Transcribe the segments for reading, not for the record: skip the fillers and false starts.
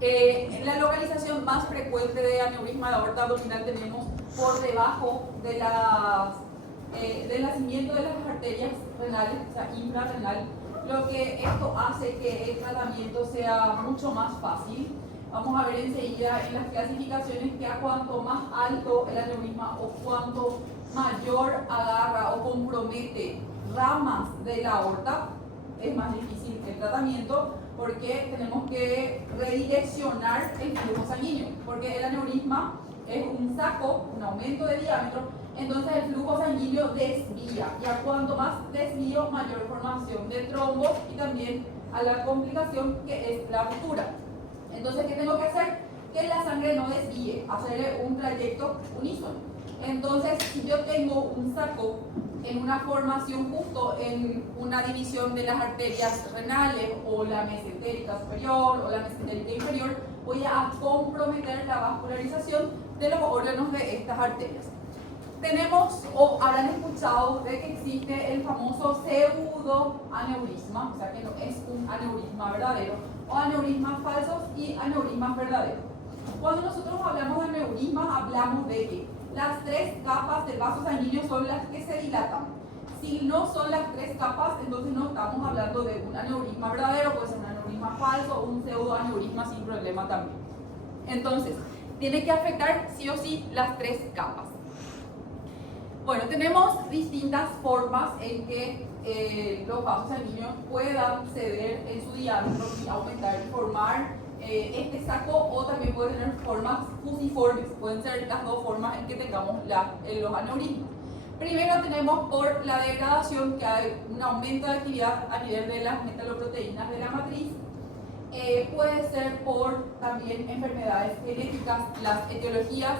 La localización más frecuente de aneurisma de aorta abdominal tenemos por debajo del nacimiento de las arterias renales, o sea, infrarrenal, lo que esto hace que el tratamiento sea mucho más fácil. Vamos a ver enseguida en las clasificaciones que a cuanto más alto el aneurisma o cuanto mayor agarra o compromete ramas de la aorta, es más difícil el tratamiento porque tenemos que redireccionar el flujo sanguíneo, porque el aneurisma es un saco, un aumento de diámetro, entonces el flujo sanguíneo desvía, y a cuanto más desvío, mayor formación de trombos y también a la complicación que es la ruptura. Entonces, ¿qué tengo que hacer? Que la sangre no desvíe, hacer un trayecto unísono. Entonces, si yo tengo un saco en una formación justo en una división de las arterias renales o la mesentérica superior o la mesentérica inferior, voy a comprometer la vascularización de los órganos de estas arterias. Tenemos, o habrán escuchado de que existe el famoso pseudoaneurisma, o sea que no es un aneurisma verdadero, o aneurismas falsos y aneurismas verdaderos. Cuando nosotros hablamos de aneurismas, hablamos de que las tres capas del vaso sanguíneo son las que se dilatan. Si no son las tres capas, entonces no estamos hablando de un aneurisma verdadero, puede ser un aneurisma falso o un pseudoaneurisma sin problema también. Entonces, tiene que afectar sí o sí las tres capas. Bueno, tenemos distintas formas en que los vasos sanguíneos puedan ceder en su diámetro y aumentar y formar este saco, o también pueden tener formas fusiformes, pueden ser las dos formas en que tengamos los aneurismas. Primero tenemos por la degradación, que hay un aumento de actividad a nivel de las metaloproteínas de la matriz. Puede ser por también enfermedades genéticas, las etiologías.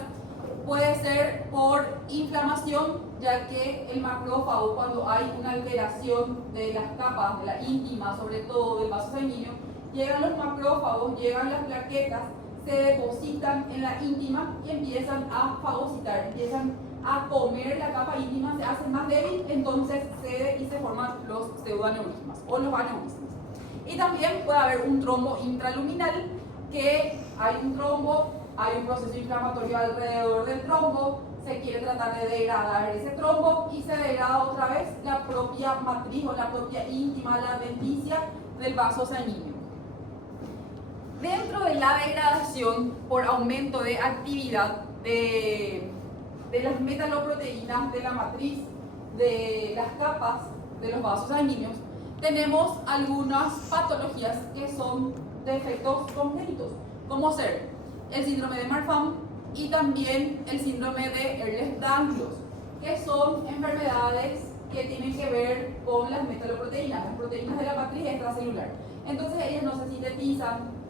Puede ser por inflamación, ya que el macrófago, cuando hay una alteración de las capas, de la íntima, sobre todo del vaso sanguíneo, llegan los macrófagos, llegan las plaquetas, se depositan en la íntima y empiezan a fagocitar, empiezan a comer la capa íntima, se hace más débil, entonces cede y se forman los pseudoaneurismas o los aneurismas. Y también puede haber un trombo intraluminal, que hay un trombo, hay un proceso inflamatorio alrededor del trombo, se quiere tratar de degradar ese trombo y se degrada otra vez la propia matriz o la propia íntima, la adventicia del vaso sanguíneo. Dentro de la degradación por aumento de actividad de las metaloproteínas de la matriz, de las capas de los vasos sanguíneos, tenemos algunas patologías que son defectos congénitos, como ser el síndrome de Marfan y también el síndrome de Ehlers-Danlos, que son enfermedades que tienen que ver con las metaloproteínas, las proteínas de la matriz extracelular. Entonces ellas no se sintetizan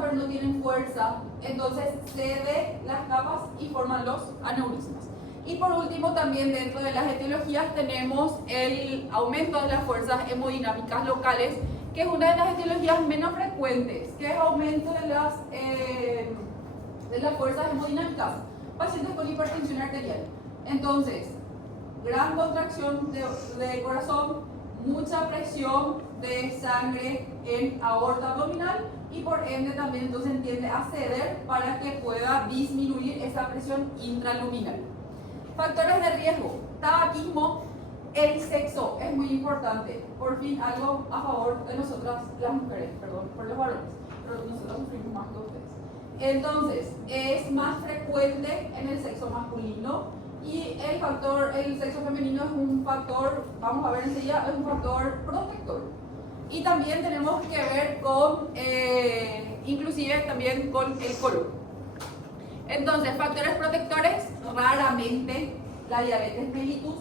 pero no tienen fuerza, entonces cede las capas y forman los aneurismas. Y por último, también dentro de las etiologías tenemos el aumento de las fuerzas hemodinámicas locales, que es una de las etiologías menos frecuentes, que es aumento de las fuerzas hemodinámicas, pacientes con hipertensión arterial. Entonces, gran contracción de corazón, mucha presión de sangre en aorta abdominal y por ende también entonces tiende a ceder para que pueda disminuir esa presión intraluminal. Factores de riesgo: tabaquismo, el sexo es muy importante, por fin algo a favor de nosotras las mujeres, perdón por los varones, pero nosotros sufrimos más que ustedes. Entonces, es más frecuente en el sexo masculino y el sexo femenino es un factor, vamos a ver enseguida, es un factor protector. Y también tenemos que ver con, inclusive también con el color. Entonces, factores protectores, raramente la diabetes mellitus,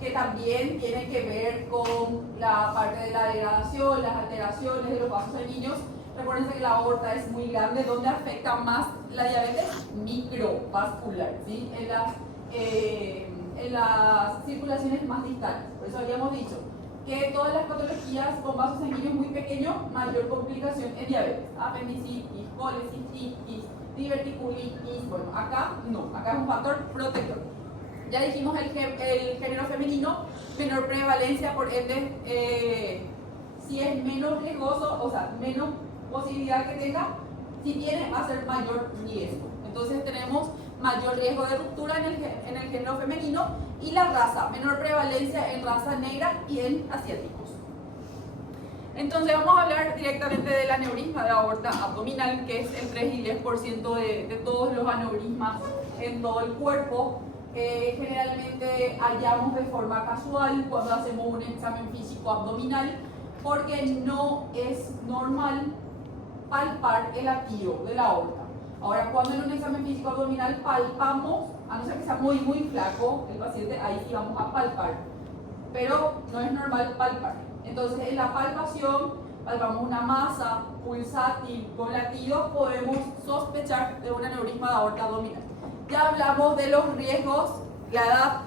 que también tiene que ver con la parte de la degradación, las alteraciones de los vasos sanguíneos. Recuerden que la aorta es muy grande, donde afecta más la diabetes microvascular, ¿sí? En las circulaciones más distales. Por eso habíamos dicho que todas las patologías con vasos sanguíneos muy pequeños, mayor complicación en diabetes, apendicitis, colecistitis, diverticulitis. Bueno, acá no, acá es un factor protector. Ya dijimos el género femenino, menor prevalencia, por ende, si es menos riesgoso, o sea, menos posibilidad que tenga, Si tiene, va a ser mayor riesgo. Entonces tenemos mayor riesgo de ruptura en el género femenino y la raza, menor prevalencia en raza negra y en asiáticos. Entonces vamos a hablar directamente del aneurisma de aorta abdominal, que es el 3 y 10% de todos los aneurismas en todo el cuerpo. Generalmente hallamos de forma casual cuando hacemos un examen físico abdominal, porque no es normal palpar el latido de la aorta. Ahora, cuando en un examen físico abdominal palpamos, a no ser que sea muy flaco el paciente, ahí sí vamos a palpar, pero no es normal palpar. Entonces, en la palpación, palpamos una masa pulsátil con latido, podemos sospechar de un aneurisma de aorta abdominal. Ya hablamos de los riesgos, la edad,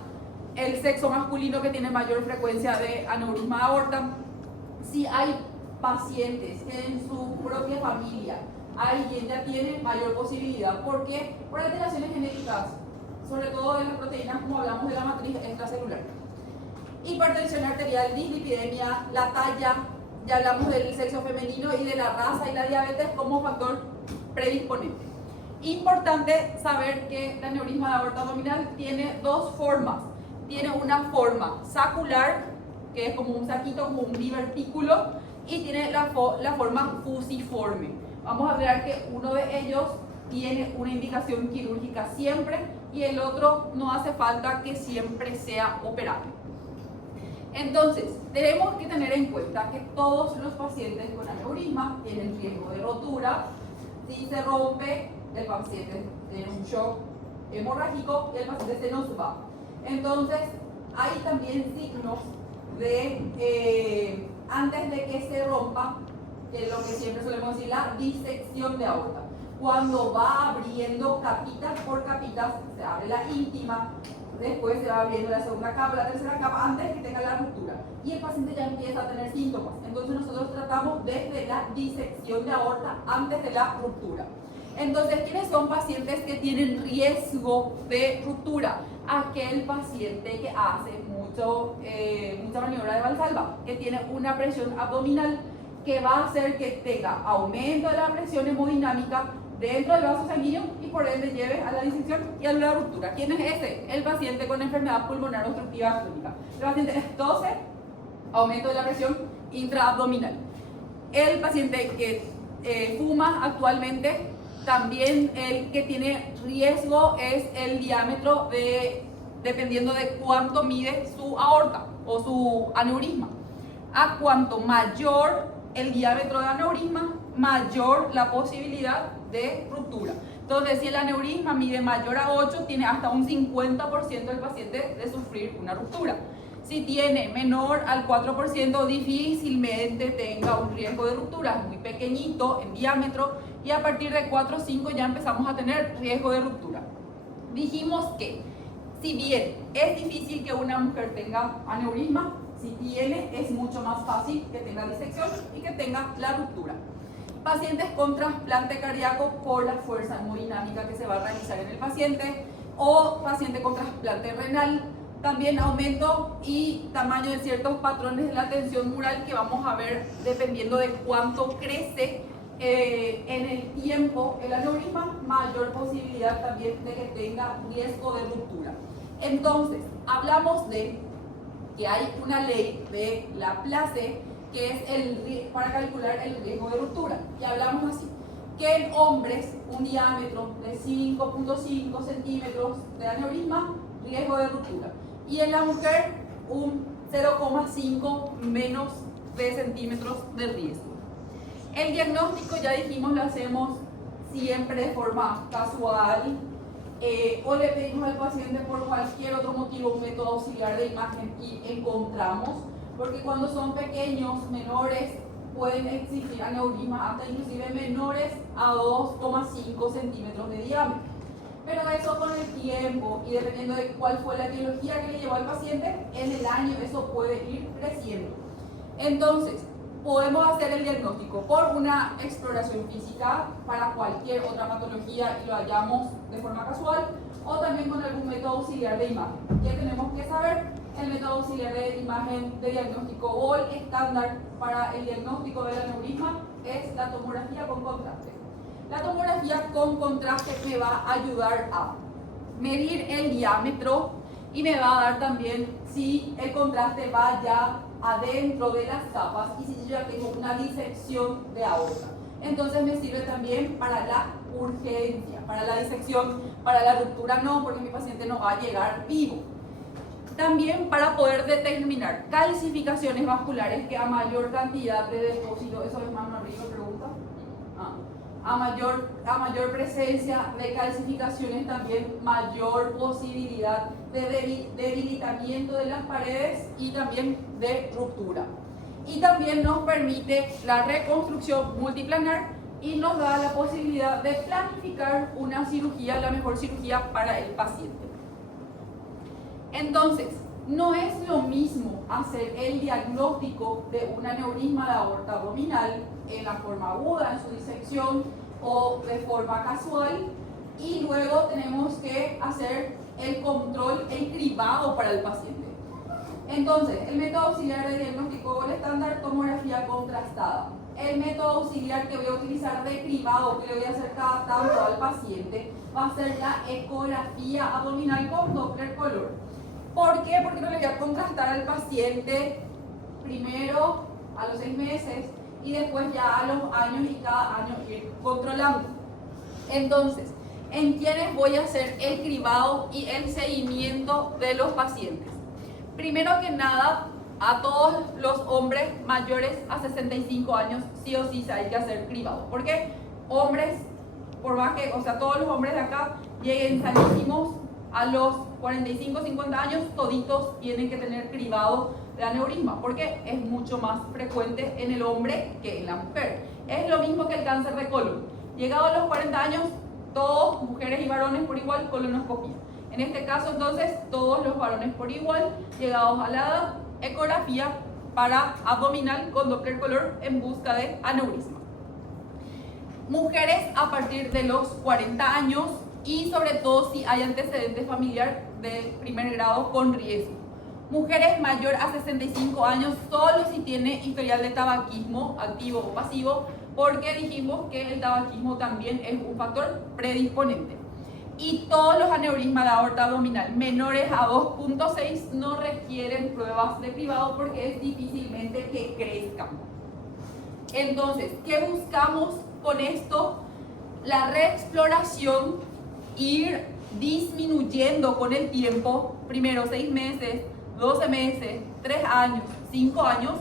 el sexo masculino que tiene mayor frecuencia de aneurisma de aorta. Si hay pacientes que en su propia familia alguien ya tiene mayor posibilidad, ¿por qué? Por alteraciones genéticas, sobre todo de las proteínas, como hablamos de la matriz extracelular. Hipertensión arterial, dislipidemia, la talla, ya hablamos del sexo femenino y de la raza y la diabetes como factor predisponente. Importante saber que el aneurisma de aorta abdominal tiene dos formas. Tiene una forma sacular, que es como un saquito, como un divertículo, y tiene la forma fusiforme. Vamos a ver que uno de ellos tiene una indicación quirúrgica siempre y el otro no hace falta que siempre sea operable. Entonces, tenemos que tener en cuenta que todos los pacientes con aneurisma tienen riesgo de rotura. Si se rompe, el paciente tiene un shock hemorrágico y el paciente se nos va. Entonces, hay también signos de antes de que se rompa, que es lo que siempre solemos decir, la disección de aorta. Cuando va abriendo capitas por capitas, se abre la íntima, después se va abriendo la segunda capa, la tercera capa, antes de que tenga la ruptura. Y el paciente ya empieza a tener síntomas. Entonces nosotros tratamos desde la disección de aorta antes de la ruptura. Entonces, ¿quiénes son pacientes que tienen riesgo de ruptura? Aquel paciente que hace mucha maniobra de Valsalva, que tiene una presión abdominal que va a hacer que tenga aumento de la presión hemodinámica dentro del vaso sanguíneo y por ende lleve a la disección y a la ruptura. ¿Quién es ese? El paciente con enfermedad pulmonar obstructiva crónica. El paciente tose, aumento de la presión intraabdominal. El paciente que fuma actualmente, también el que tiene riesgo es el diámetro dependiendo de cuánto mide su aorta o su aneurisma. A cuanto mayor el diámetro de aneurisma, mayor la posibilidad de ruptura. Entonces, si el aneurisma mide mayor a 8, tiene hasta un 50% del paciente de sufrir una ruptura. Si tiene menor al 4%, difícilmente tenga un riesgo de ruptura, es muy pequeñito en diámetro, y a partir de 4 o 5 ya empezamos a tener riesgo de ruptura. Dijimos que, si bien es difícil que una mujer tenga aneurisma, si tiene, es mucho más fácil que tenga disección y que tenga la ruptura. Pacientes con trasplante cardíaco por la fuerza hemodinámica que se va a realizar en el paciente, o paciente con trasplante renal, también aumento y tamaño de ciertos patrones de la tensión mural que vamos a ver dependiendo de cuánto crece en el tiempo el aneurisma, mayor posibilidad también de que tenga riesgo de ruptura. Entonces, hablamos de que hay una ley de Laplace que es para calcular el riesgo de ruptura. Y hablamos así, que en hombres un diámetro de 5.5 centímetros de aneurisma, riesgo de ruptura. Y en la mujer un 0,5 menos de centímetros de riesgo. El diagnóstico, ya dijimos, lo hacemos siempre de forma casual, o le pedimos al paciente por cualquier otro motivo un método auxiliar de imagen y encontramos, porque cuando son pequeños, menores, pueden existir aneurismas hasta inclusive menores a 2,5 centímetros de diámetro. Pero eso con el tiempo y dependiendo de cuál fue la etiología que le llevó al paciente, en el año eso puede ir creciendo. Entonces, podemos hacer el diagnóstico por una exploración física para cualquier otra patología y lo hallamos de forma casual, o también con algún método auxiliar de imagen. ¿Qué tenemos que saber? El método auxiliar de imagen de diagnóstico o el estándar para el diagnóstico del aneurisma es la tomografía con contraste. La tomografía con contraste me va a ayudar a medir el diámetro y me va a dar también si el contraste va ya adentro de las capas y si yo ya tengo una disección de aorta. Entonces me sirve también para la urgencia, para la disección, para la ruptura no, porque mi paciente no va a llegar vivo. También para poder determinar calcificaciones vasculares que a mayor cantidad de depósito, ¿eso es más rico, pregunta? A mayor presencia de calcificaciones también mayor posibilidad de debilitamiento de las paredes y también de ruptura. Y también nos permite la reconstrucción multiplanar y nos da la posibilidad de planificar una cirugía, la mejor cirugía para el paciente. Entonces, no es lo mismo hacer el diagnóstico de un aneurisma de aorta abdominal en la forma aguda, en su disección o de forma casual, y luego tenemos que hacer el control, el cribado para el paciente. Entonces, el método auxiliar de diagnóstico gold estándar, tomografía contrastada. El método auxiliar que voy a utilizar de cribado, que le voy a hacer cada tanto al paciente, va a ser la ecografía abdominal con Doppler color. ¿Por qué? Porque no le voy a contrastar al paciente primero a los 6 meses y después ya a los años y cada año ir controlando. Entonces, ¿en quiénes voy a hacer el cribado y el seguimiento de los pacientes? Primero que nada, a todos los hombres mayores a 65 años sí o sí se hay que hacer cribado. Porque hombres, por más que, o sea, todos los hombres de acá lleguen sanísimos a los 45, 50 años, toditos tienen que tener cribado de aneurisma, porque es mucho más frecuente en el hombre que en la mujer. Es lo mismo que el cáncer de colon. Llegado a los 40 años, todos, mujeres y varones por igual, colonoscopia. En este caso, entonces, todos los varones por igual, llegados a la edad, ecografía para abdominal con Doppler color en busca de aneurisma. Mujeres a partir de los 40 años y sobre todo si hay antecedente familiar de primer grado con riesgo. Mujeres mayor a 65 años solo si tiene historial de tabaquismo activo o pasivo, porque dijimos que el tabaquismo también es un factor predisponente. Y todos los aneurismas de aorta abdominal menores a 2.6 no requieren pruebas de cribado porque es difícilmente que crezcan. Entonces, ¿qué buscamos con esto? La reexploración, ir disminuyendo con el tiempo, primero 6 meses, 12 meses, 3 años, 5 años,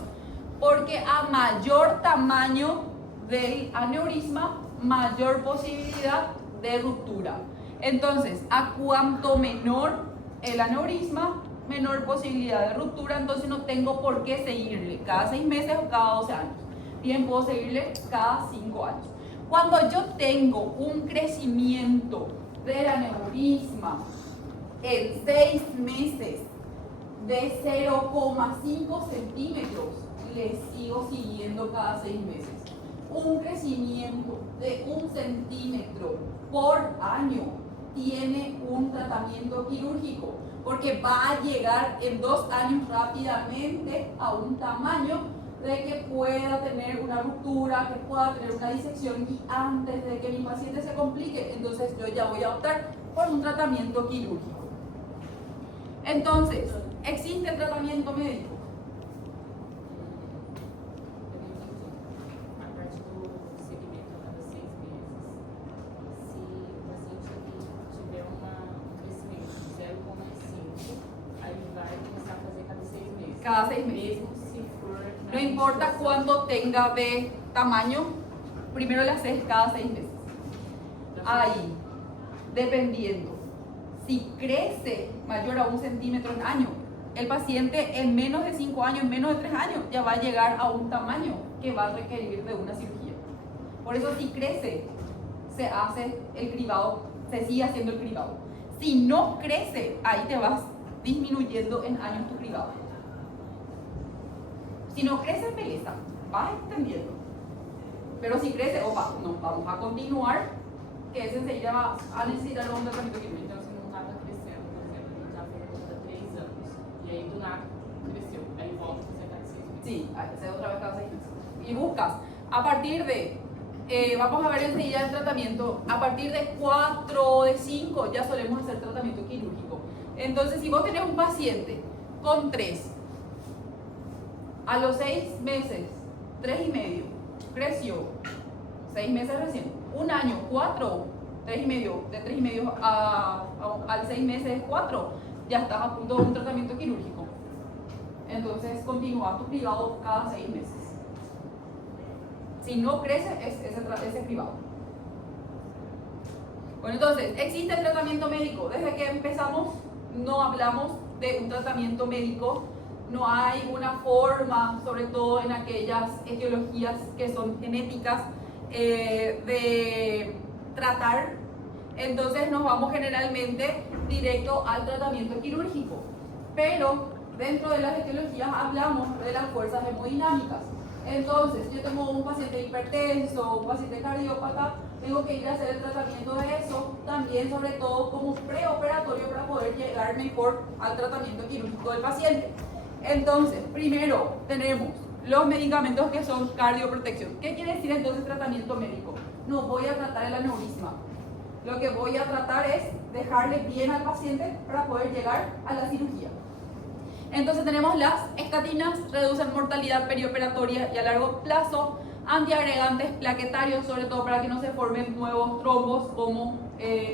porque a mayor tamaño del aneurisma, mayor posibilidad de ruptura. Entonces, a cuanto menor el aneurisma, menor posibilidad de ruptura, entonces no tengo por qué seguirle cada 6 meses o cada 12 años. Bien, puedo seguirle cada 5 años. Cuando yo tengo un crecimiento del aneurisma en 6 meses de 0,5 centímetros, le sigo siguiendo cada 6 meses. Un crecimiento de 1 centímetro por año tiene un tratamiento quirúrgico, porque va a llegar en 2 años rápidamente a un tamaño de que pueda tener una ruptura, que pueda tener una disección, y antes de que mi paciente se complique, entonces yo ya voy a optar por un tratamiento quirúrgico. Entonces, ¿existe el tratamiento médico? Cada 6 meses. No importa cuánto tenga de tamaño, primero le haces cada 6 meses. Ahí, dependiendo. Si crece mayor a 1 centímetro en año, el paciente en menos de 5 años, en menos de 3 años, ya va a llegar a un tamaño que va a requerir de una cirugía. Por eso, si crece, se hace el cribado, se sigue haciendo el cribado. Si no crece, ahí te vas disminuyendo en años tu cribado. Si no crece, belleza, vas extendiendo. Pero si crece, opa, no, vamos a continuar, que ese enseguida va a necesitar un tratamiento quirúrgico. Então, se não estava crescendo, por exemplo, ele já fez há 3 anos, e aí do nada cresceu, aí volta a fazer cada 6 meses. Sí, hace otra vez cada 6 meses. Y buscas, a partir de vamos a ver enseguida el tratamiento. A partir de 4 o de 5 ya solemos hacer tratamiento quirúrgico. Entonces, si vos tenés un paciente con 3, a los 6 meses, 3 y medio, creció, 6 meses recién, 1 año, 4, 3 y medio, de 3 y medio al 6 meses, 4, ya estás a punto de un tratamiento quirúrgico. Entonces, continúa tu privado cada 6 meses. Si no crece, ese privado. Bueno, entonces, existe el tratamiento médico. Desde que empezamos, no hablamos de un tratamiento médico. No hay una forma, sobre todo en aquellas etiologías que son genéticas, de tratar. Entonces, nos vamos generalmente directo al tratamiento quirúrgico. Pero dentro de las etiologías hablamos de las fuerzas hemodinámicas. Entonces, yo tengo un paciente hipertenso, un paciente cardiópata, tengo que ir a hacer el tratamiento de eso, también sobre todo como preoperatorio para poder llegar mejor al tratamiento quirúrgico del paciente. Entonces, primero tenemos los medicamentos que son cardioprotección. ¿Qué quiere decir entonces tratamiento médico? No voy a tratar el aneurisma. Lo que voy a tratar es dejarle bien al paciente para poder llegar a la cirugía. Entonces tenemos las estatinas, reducen mortalidad perioperatoria y a largo plazo, antiagregantes plaquetarios, sobre todo para que no se formen nuevos trombos como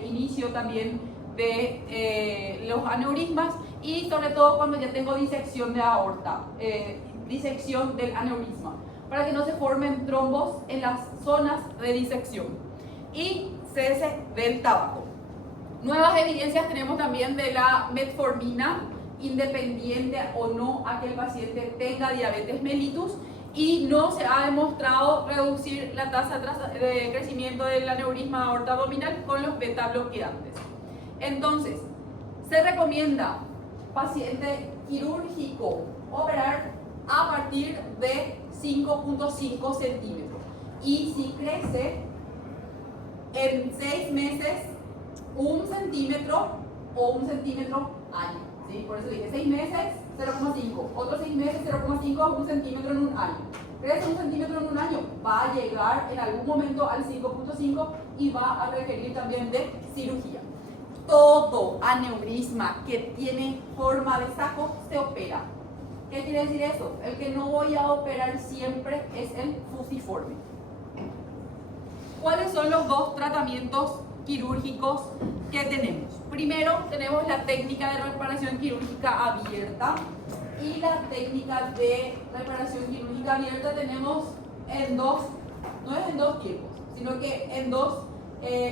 inicio también de los aneurismas, y sobre todo cuando ya tengo disección de aorta, disección del aneurisma, para que no se formen trombos en las zonas de disección, y cese del tabaco. Nuevas evidencias tenemos también de la metformina, independiente o no a que el paciente tenga diabetes mellitus, y no se ha demostrado reducir la tasa de crecimiento del aneurisma aorta abdominal con los beta bloqueantes. Entonces, se recomienda paciente quirúrgico operar a partir de 5.5 centímetros, y si crece en 6 meses 1 centímetro o 1 centímetro año. ¿Sí? Por eso dije 6 meses, 0,5, otros 6 meses, 0,5, 1 centímetro en un año. Crece 1 centímetro en un año, va a llegar en algún momento al 5.5 y va a requerir también de cirugía. Todo aneurisma que tiene forma de saco se opera. ¿Qué quiere decir eso? El que no voy a operar siempre es el fusiforme. ¿Cuáles son los dos tratamientos quirúrgicos que tenemos? Primero tenemos la técnica de reparación quirúrgica abierta, y la técnica de reparación quirúrgica abierta tenemos en dos, no es en 2 tiempos, sino que en 2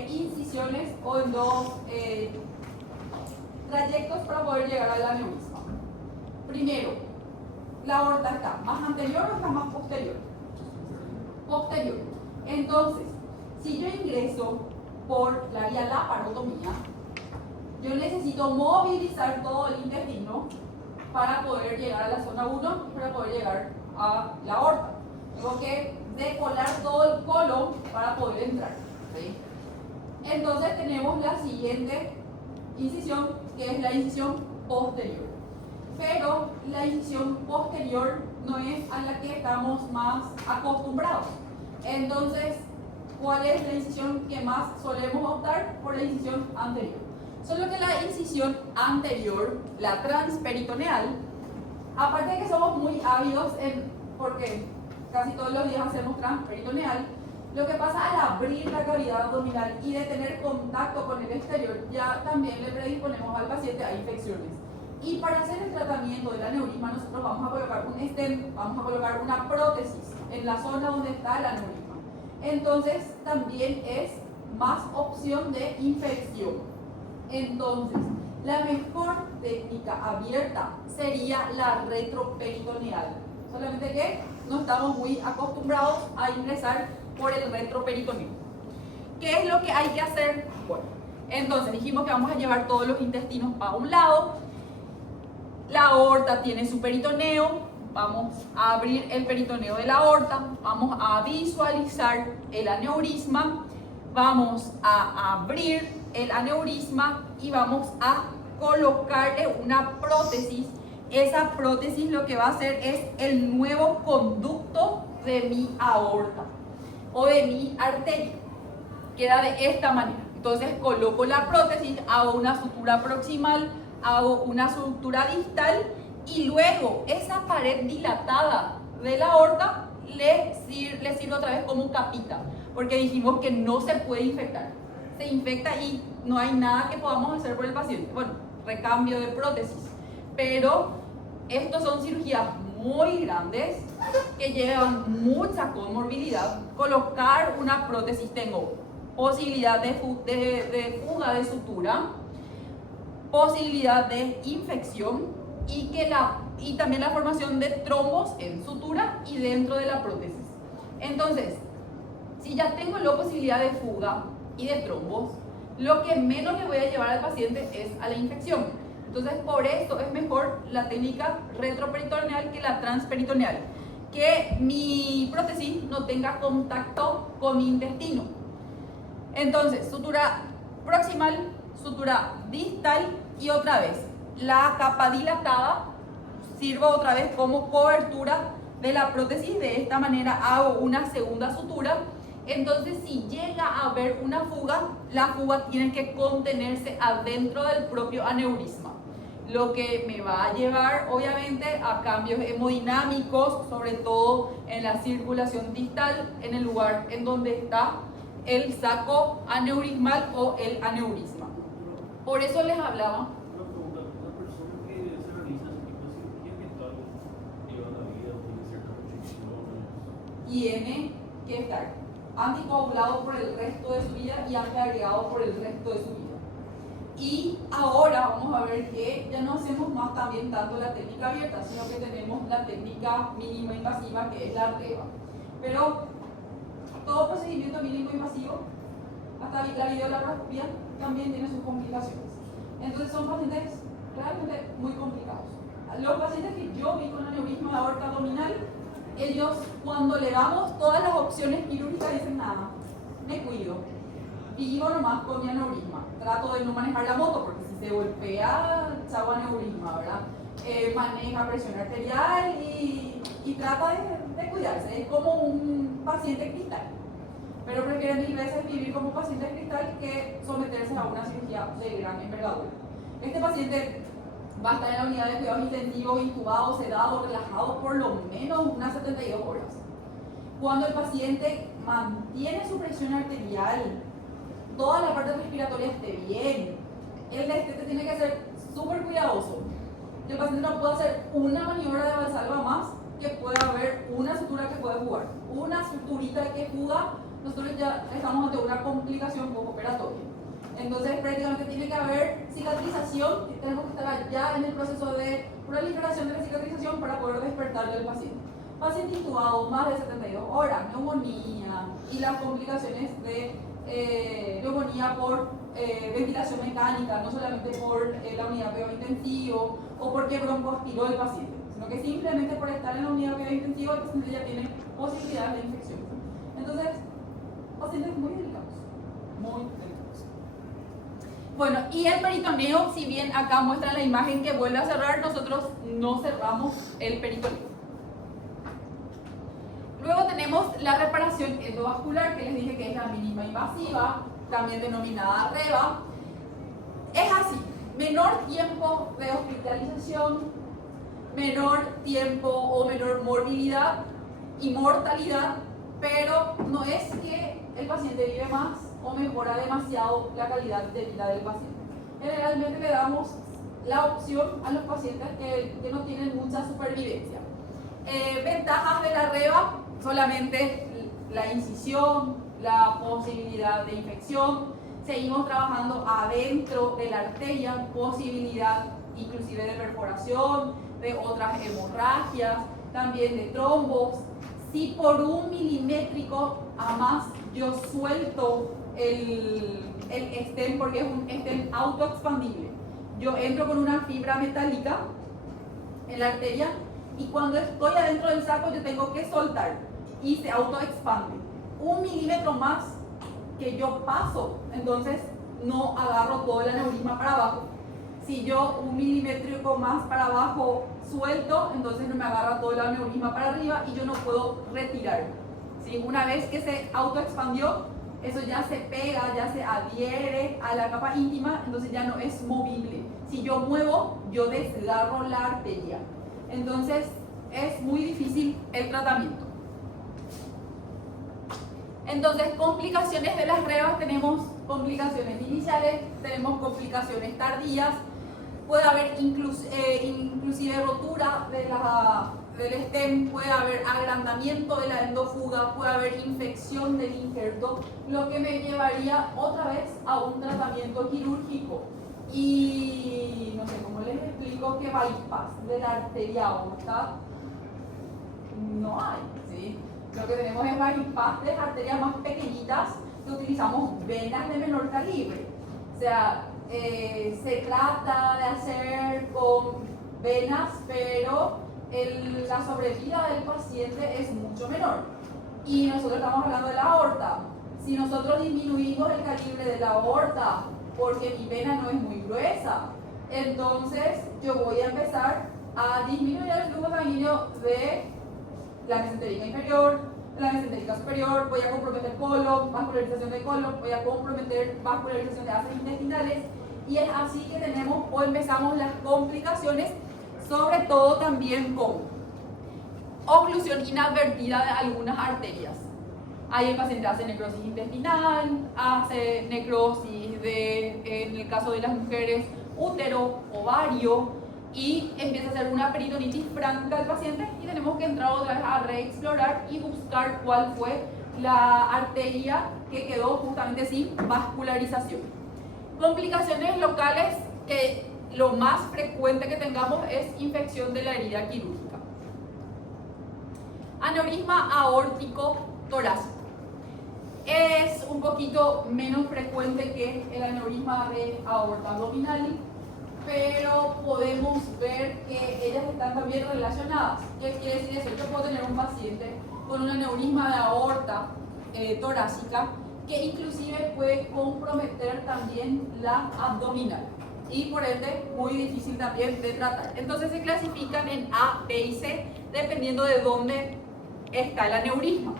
incisiones o en 2 trayectos para poder llegar al aneurisma. Primero, la aorta está más anterior o está más posterior. Posterior. Entonces, si yo ingreso por la vía laparotomía, yo necesito movilizar todo el intestino para poder llegar a la zona 1 y para poder llegar a la aorta. Tengo que decolar todo el colon para poder entrar. ¿Sí? Entonces tenemos la siguiente incisión, que es la incisión posterior. Pero la incisión posterior no es a la que estamos más acostumbrados. Entonces, ¿cuál es la incisión que más solemos optar? Por la incisión anterior. Solo que la incisión anterior, la transperitoneal, aparte de que somos muy ávidos porque casi todos los días hacemos transperitoneal, lo que pasa al abrir la cavidad abdominal y de tener contacto con el exterior, ya también le predisponemos al paciente a infecciones. Y para hacer el tratamiento del aneurisma, nosotros vamos a colocar un stent, vamos a colocar una prótesis en la zona donde está el aneurisma. Entonces, también es más opción de infección. Entonces, la mejor técnica abierta sería la retroperitoneal. Solamente que no estamos muy acostumbrados a ingresar por el retroperitoneo. ¿Qué es lo que hay que hacer? Bueno, entonces dijimos que vamos a llevar todos los intestinos a un lado. La aorta tiene su peritoneo. Vamos a abrir el peritoneo de la aorta. Vamos a visualizar el aneurisma. Vamos a abrir el aneurisma y vamos a colocarle una prótesis. Esa prótesis lo que va a hacer es el nuevo conducto de mi aorta. o de mi arteria. Queda de esta manera. Entonces coloco la prótesis, hago una sutura proximal, hago una sutura distal y luego esa pared dilatada de la aorta le sirve otra vez como capita, porque dijimos que no se puede infectar. Se infecta y no hay nada que podamos hacer por el paciente. Bueno, recambio de prótesis. Pero estos son cirugías muy grandes que llevan mucha comorbilidad. Colocar una prótesis, tengo posibilidad de fuga de sutura, posibilidad de infección y también la formación de trombos en sutura y dentro de la prótesis. Entonces, si ya tengo la posibilidad de fuga y de trombos, lo que menos le voy a llevar al paciente es a la infección. Entonces, por eso es mejor la técnica retroperitoneal que la transperitoneal. Que mi prótesis no tenga contacto con mi intestino. Entonces, sutura proximal, sutura distal y otra vez, la capa dilatada sirve otra vez como cobertura de la prótesis. De esta manera hago una segunda sutura. Entonces, si llega a haber una fuga, la fuga tiene que contenerse adentro del propio aneurisma, lo que me va a llevar obviamente a cambios hemodinámicos, sobre todo en la circulación distal, en el lugar en donde está el saco aneurismal o el aneurisma. Por eso les hablaba. Una pregunta, ¿una persona que se realiza ese tipo de cirugía, qué tal lleva la vida? ¿Tiene ciertas restricciones? Tiene que estar anticoagulado por el resto de su vida y antiagregado por el resto de su vida. Y ahora vamos a ver que ya no hacemos más también tanto la técnica abierta, sino que tenemos la técnica mínimo invasiva, que es la REVA. Pero todo procedimiento mínimo invasivo, hasta la videolaparoscopia, también tiene sus complicaciones. Entonces son pacientes realmente muy complicados. Los pacientes que yo vi con aneurisma de aorta abdominal, ellos cuando le damos todas las opciones quirúrgicas dicen nada, me cuido, vivo nomás con mi aneurisma, trato de no manejar la moto porque si se golpea, chavo aneurisma, ¿verdad? Maneja presión arterial y trata de cuidarse, es como un paciente cristal, pero prefieren 1000 veces vivir como paciente cristal que someterse a una cirugía de gran envergadura. Este paciente va a estar en la unidad de cuidados intensivos, intubado, sedado, relajado por lo menos unas 72 horas. Cuando el paciente mantiene su presión arterial, toda la parte respiratoria esté bien, el destete tiene que ser súper cuidadoso. El paciente no puede hacer una maniobra de valsalva más, que pueda haber una sutura que puede jugar. Una suturita que juega, nosotros ya estamos ante una complicación postoperatoria. Entonces prácticamente tiene que haber cicatrización, y tenemos que estar ya en el proceso de proliferación de la cicatrización para poder despertarle al paciente. Paciente intubado más de 72 horas, neumonía y las complicaciones de neumonía por ventilación mecánica, no solamente por la unidad de cuidado intensivo o porque broncoaspiró el paciente, sino que simplemente por estar en la unidad de cuidado intensivo el paciente ya tiene posibilidades de infección. Entonces, pacientes muy delicados, muy delicados. Bueno, y el peritoneo, si bien acá muestra la imagen que vuelve a cerrar, nosotros no cerramos el peritoneo. Luego tenemos la reparación endovascular, que les dije que es la mínima invasiva, también denominada REVA. Es así, menor tiempo de hospitalización, menor tiempo o menor morbilidad y mortalidad, pero no es que el paciente vive más o mejora demasiado la calidad de vida del paciente. Generalmente le damos la opción a los pacientes que no tienen mucha supervivencia. Ventajas de la REVA: solamente la incisión, la posibilidad de infección, seguimos trabajando adentro de la arteria, posibilidad inclusive de perforación, de otras hemorragias, también de trombos. Si por 1 milimétrico a más yo suelto el stent, porque es un stent autoexpandible, yo entro con una fibra metálica en la arteria y cuando estoy adentro del saco yo tengo que soltar y se autoexpande. 1 milímetro más que yo paso, entonces no agarro todo el aneurisma para abajo. Si yo 1 milímetro más para abajo suelto, entonces no me agarra todo el aneurisma para arriba y yo no puedo retirar ¿sí? Una vez que se autoexpandió, eso ya se pega, ya se adhiere a la capa íntima, entonces ya no es movible. Si yo muevo, yo desgarro la arteria. Entonces es muy difícil el tratamiento. Entonces, complicaciones de las revas, tenemos complicaciones iniciales, tenemos complicaciones tardías, puede haber inclusive rotura del stem, puede haber agrandamiento de la endofuga, puede haber infección del injerto, lo que me llevaría otra vez a un tratamiento quirúrgico. Y no sé cómo les explico que bypass de la arteria aorta no hay, ¿sí? Lo que tenemos es bypass de las arterias más pequeñitas que utilizamos venas de menor calibre. O sea, se trata de hacer con venas, pero la sobrevida del paciente es mucho menor. Y nosotros estamos hablando de la aorta. Si nosotros disminuimos el calibre de la aorta porque mi vena no es muy gruesa, entonces yo voy a empezar a disminuir el flujo sanguíneo de la mesentérica inferior, de la mesentérica superior, voy a comprometer colon, vascularización de colon, voy a comprometer vascularización de haces intestinales, y es así que tenemos o empezamos las complicaciones, sobre todo también con oclusión inadvertida de algunas arterias. Ahí el paciente hace necrosis intestinal, hace necrosis en el caso de las mujeres, útero, ovario, y empieza a hacer una peritonitis franca del paciente y tenemos que entrar otra vez a reexplorar y buscar cuál fue la arteria que quedó justamente sin vascularización. Complicaciones locales, que lo más frecuente que tengamos es infección de la herida quirúrgica. Aneurisma aórtico torácico. Es un poquito menos frecuente que el aneurisma de aorta abdominal, pero podemos ver que ellas están también relacionadas. ¿Qué quiere decir eso? Yo puedo tener un paciente con un aneurisma de aorta torácica que inclusive puede comprometer también la abdominal y por ende muy difícil también de tratar. Entonces se clasifican en A, B y C dependiendo de dónde está el aneurisma.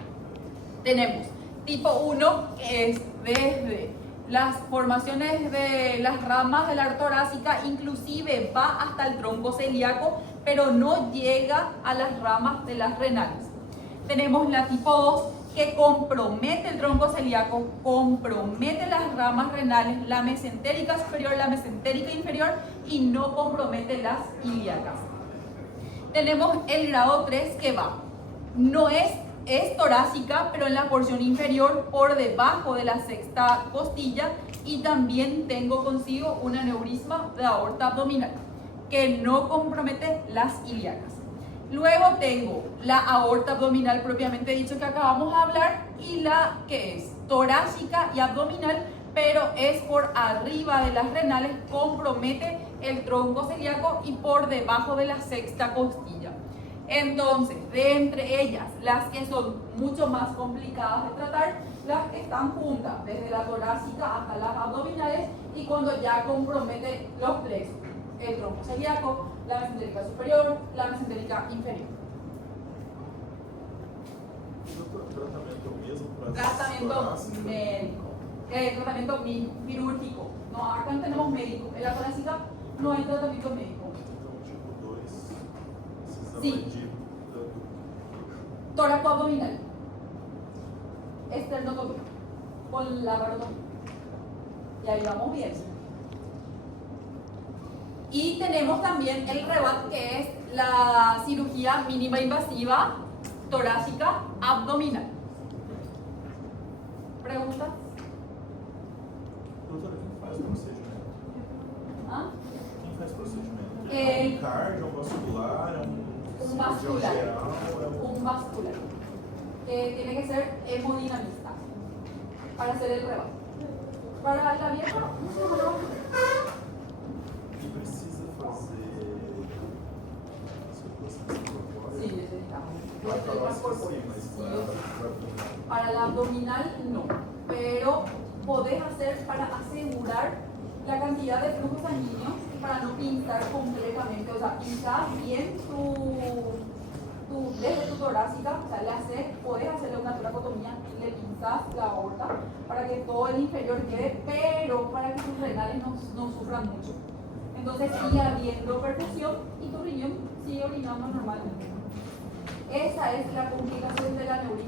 Tenemos tipo 1, que es desde las formaciones de las ramas de la torácica, inclusive va hasta el tronco celíaco, pero no llega a las ramas de las renales. Tenemos la tipo 2, que compromete el tronco celíaco, compromete las ramas renales, la mesentérica superior, la mesentérica inferior, y no compromete las ilíacas. Tenemos el grado 3, que no es torácica, pero en la porción inferior por debajo de la sexta costilla, y también tengo consigo un aneurisma de aorta abdominal que no compromete las ilíacas. Luego tengo la aorta abdominal propiamente dicho que acabamos de hablar, y la que es torácica y abdominal, pero es por arriba de las renales, compromete el tronco celíaco y por debajo de la sexta costilla. Entonces, de entre ellas, las que son mucho más complicadas de tratar, las que están juntas, desde la torácica hasta las abdominales, y cuando ya compromete los tres, el tronco celíaco, la mesentérica superior, la mesentérica inferior. Tratamiento médico. Tratamiento quirúrgico. No, acá no tenemos médico. En la torácica no hay tratamiento médico. Sí. Tóraco abdominal. Esternotomía. Con laparotomía. Y ahí vamos bien. Y tenemos también el REBAT, que es la cirugía mínima invasiva torácica abdominal. ¿Preguntas? Doutora, quem faz o procedimento? ¿Ah? Quem faz o procedimento? É um cardio, um vascular, un vascular. geral? Un vascular. Que tiene que ser hemodinamista para hacer el REBAT. Para la vieja, no se demora. E precisa fazer circulação corpórea? Sí, necesitamos. Para torácica sim, mas Para la abdominal no, pero podés hacer para asegurar la cantidad de flujo sanguíneo y para no pintar completamente, o sea, pintar bien desde tu torácica, o sea, podés hacerle una toracotomía, le pinzas la aorta para que todo el inferior quede, pero para que tus renales no sufran mucho. Entonces sigue habiendo perfusión y tu riñón sigue orinando normalmente. Esa es la complicación del aneurisma.